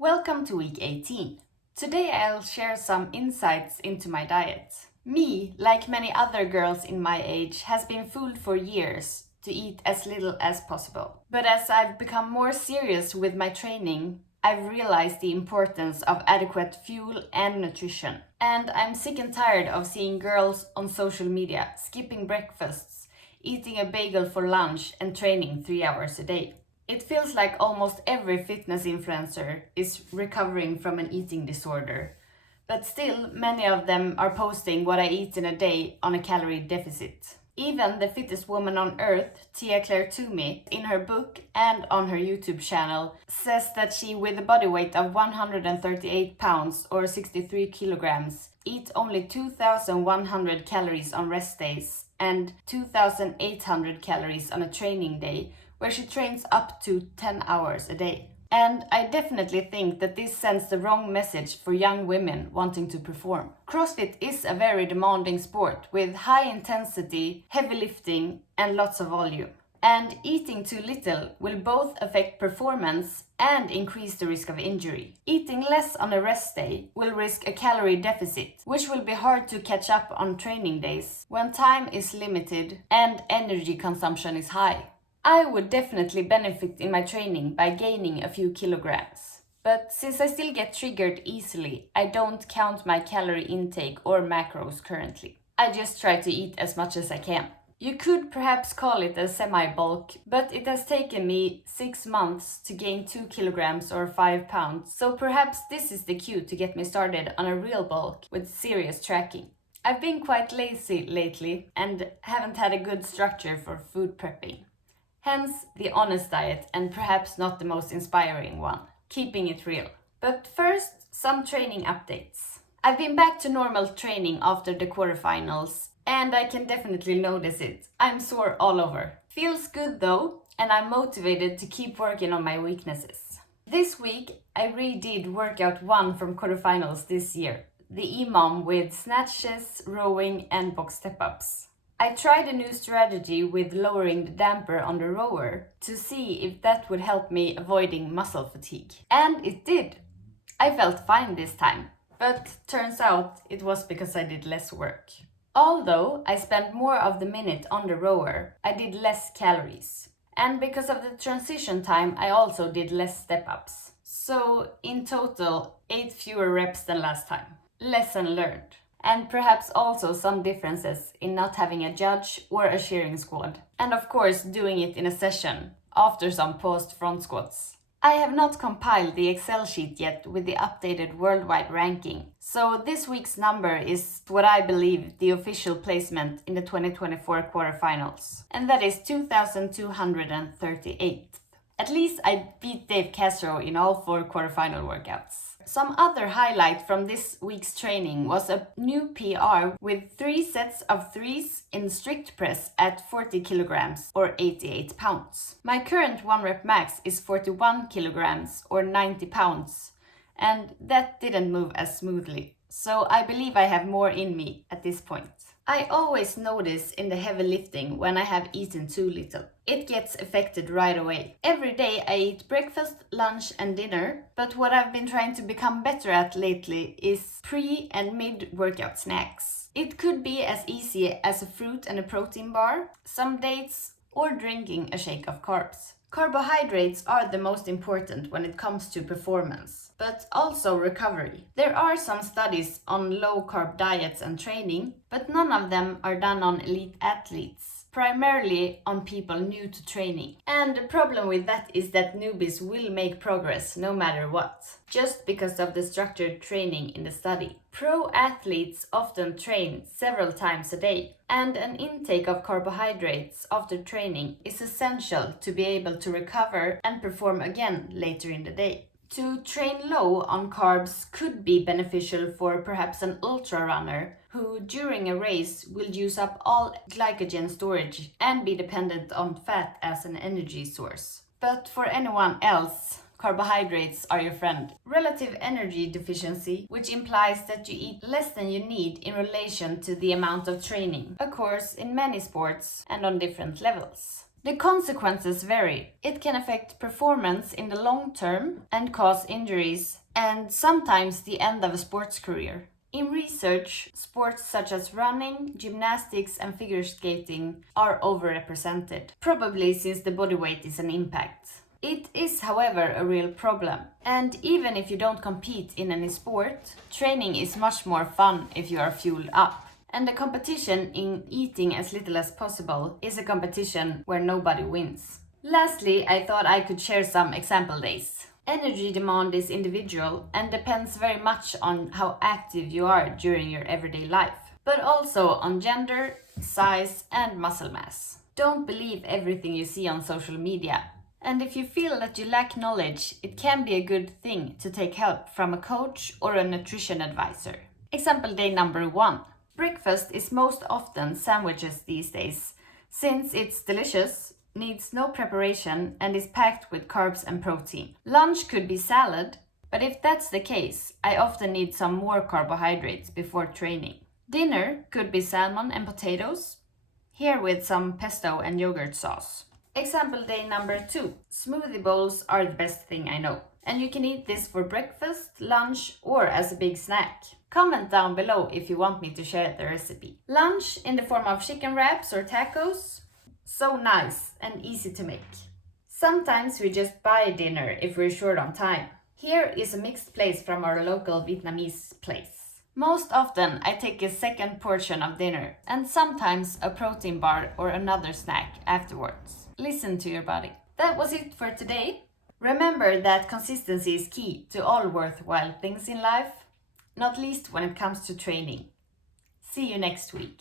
Welcome to week 18. Today I'll share some insights into my diet. Me, like many other girls in my age, has been fooled for years to eat as little as possible. But as I've become more serious with my training, I've realized the importance of adequate fuel and nutrition. And I'm sick and tired of seeing girls on social media skipping breakfasts, eating a bagel for lunch, and training 3 hours a day. It feels like almost every fitness influencer is recovering from an eating disorder. But still, many of them are posting what I eat in a day on a calorie deficit. Even the fittest woman on earth, Clair Toomey, in her book and on her YouTube channel, says that she, with a body weight of 138 pounds or 63 kilograms, eats only 2,100 calories on rest days and 2,800 calories on a training day, where she trains up to 10 hours a day. And I definitely think that this sends the wrong message for young women wanting to perform. CrossFit is a very demanding sport with high intensity, heavy lifting, and lots of volume. And eating too little will both affect performance and increase the risk of injury. Eating less on a rest day will risk a calorie deficit, which will be hard to catch up on training days when time is limited and energy consumption is high. I would definitely benefit in my training by gaining a few kilograms. But since I still get triggered easily, I don't count my calorie intake or macros currently. I just try to eat as much as I can. You could perhaps call it a semi-bulk, but it has taken me 6 months to gain 2 kilograms or 5 pounds, so perhaps this is the cue to get me started on a real bulk with serious tracking. I've been quite lazy lately and haven't had a good structure for food prepping. Hence the honest diet, and perhaps not the most inspiring one, keeping it real. But first, some training updates. I've been back to normal training after the quarterfinals, and I can definitely notice it. I'm sore all over. Feels good though, and I'm motivated to keep working on my weaknesses. This week, I redid workout 1 from quarterfinals this year, the EMOM with snatches, rowing, and box step-ups. I tried a new strategy with lowering the damper on the rower to see if that would help me avoiding muscle fatigue. And it did. I felt fine this time, but turns out it was because I did less work. Although I spent more of the minute on the rower, I did less calories. And because of the transition time, I also did less step-ups. So in total, 8 fewer reps than last time. Lesson learned. And perhaps also some differences in not having a judge or a cheering squad. And of course doing it in a session, after some paused front squats. I have not compiled the Excel sheet yet with the updated worldwide ranking, so this week's number is what I believe the official placement in the 2024 quarterfinals. And that is 2,238. At least I beat Dave Castro in all 4 quarterfinal workouts. Some other highlight from this week's training was a new PR with 3 sets of 3s in strict press at 40 kilograms or 88 pounds. My current 1 rep max is 41 kilograms or 90 pounds, and that didn't move as smoothly. So I believe I have more in me at this point. I always notice in the heavy lifting when I have eaten too little. It gets affected right away. Every day I eat breakfast, lunch and dinner, but what I've been trying to become better at lately is pre- and mid-workout snacks. It could be as easy as a fruit and a protein bar, some dates, or drinking a shake of carbs. Carbohydrates are the most important when it comes to performance, but also recovery. There are some studies on low-carb diets and training, but none of them are done on elite athletes, primarily on people new to training. And the problem with that is that newbies will make progress no matter what, just because of the structured training in the study. Pro athletes often train several times a day, and an intake of carbohydrates after training is essential to be able to recover and perform again later in the day. To train low on carbs could be beneficial for perhaps an ultra runner who during a race will use up all glycogen storage and be dependent on fat as an energy source. But for anyone else, carbohydrates are your friend. Relative energy deficiency, which implies that you eat less than you need in relation to the amount of training, occurs in many sports and on different levels. The consequences vary. It can affect performance in the long term and cause injuries, and sometimes the end of a sports career. In research, sports such as running, gymnastics, and figure skating are overrepresented, probably since the body weight is an impact. It is, however, a real problem, and even if you don't compete in any sport, training is much more fun if you are fueled up. And the competition in eating as little as possible is a competition where nobody wins. Lastly, I thought I could share some example days. Energy demand is individual and depends very much on how active you are during your everyday life, but also on gender, size, and muscle mass. Don't believe everything you see on social media. And if you feel that you lack knowledge, it can be a good thing to take help from a coach or a nutrition advisor. Example day number 1. Breakfast is most often sandwiches these days, since it's delicious, needs no preparation, and is packed with carbs and protein. Lunch could be salad, but if that's the case, I often need some more carbohydrates before training. Dinner could be salmon and potatoes, here with some pesto and yogurt sauce. Example day number 2. Smoothie bowls are the best thing I know, and you can eat this for breakfast, lunch, or as a big snack. Comment down below if you want me to share the recipe. Lunch in the form of chicken wraps or tacos. So nice and easy to make. Sometimes we just buy dinner if we're short on time. Here is a mixed plate from our local Vietnamese place. Most often I take a second portion of dinner and sometimes a protein bar or another snack afterwards. Listen to your body. That was it for today. Remember that consistency is key to all worthwhile things in life, not least when it comes to training. See you next week.